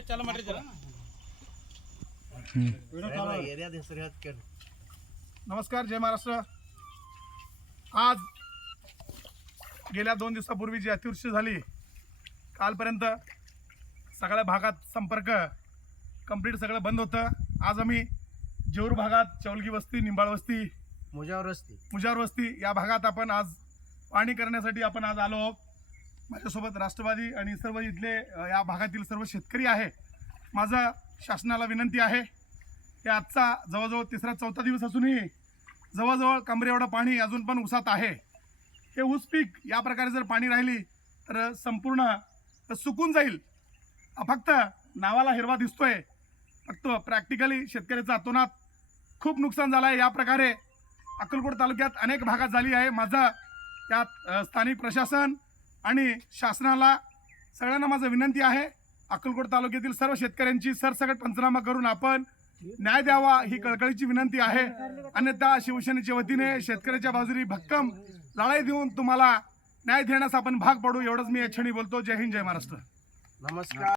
चालू ಮಾಡ್ರಿ ಜರ नमस्कार जय महाराष्ट्र आज गेल्या दोन दिवसापूर्वी जी अतिवृष्टी झाली कालपर्यंत सगळ्या भागात संपर्क कंप्लीट सगळं बंद होतं आज आम्ही जेऊर भागात चौलगी वस्ती निंबाळ वस्ती मुजावर असते मुजार वस्ती या भागात आपण आज पाहणी करण्यासाठी आपण आज आलो आहोत माझ्यासोबत राष्ट्रवादी आणि सर्व इथले या भागातील सर्व शेतकरी आहे. माझं शासनाला विनंती आहे की आजचा जवळजवळ तिसरा चौथा दिवस असूनही जवळजवळ कमरे एवढं पाणी अजून पण उसात आहे. हे ऊस पीक या प्रकारे जर पाणी राहिली तर संपूर्ण सुकून जाईल. फक्त नावाला हिरवा दिसतोय. फक्त प्रॅक्टिकली शेतकऱ्याचा अतोनात खूप नुकसान झालं आहे. या प्रकारे अक्कलकोट तालुक्यात अनेक भागात झाली आहे. माझा त्यात स्थानिक प्रशासन आणि शासनाला सगळ्यांना माझं विनंती आहे अक्कलकोट तालुक्यातील सर्व शेतकऱ्यांची सरसकट पंचनामा करून आपण न्याय द्यावा ही कळकळीची विनंती आहे. अन्यथा शिवसेनेच्या वतीने शेतकऱ्याच्या बाजूने भक्कम लढाई देऊन तुम्हाला न्याय देण्यास आपण भाग पडू एवढंच मी या क्षणी बोलतो. जय हिंद जय महाराष्ट्र. नमस्कार.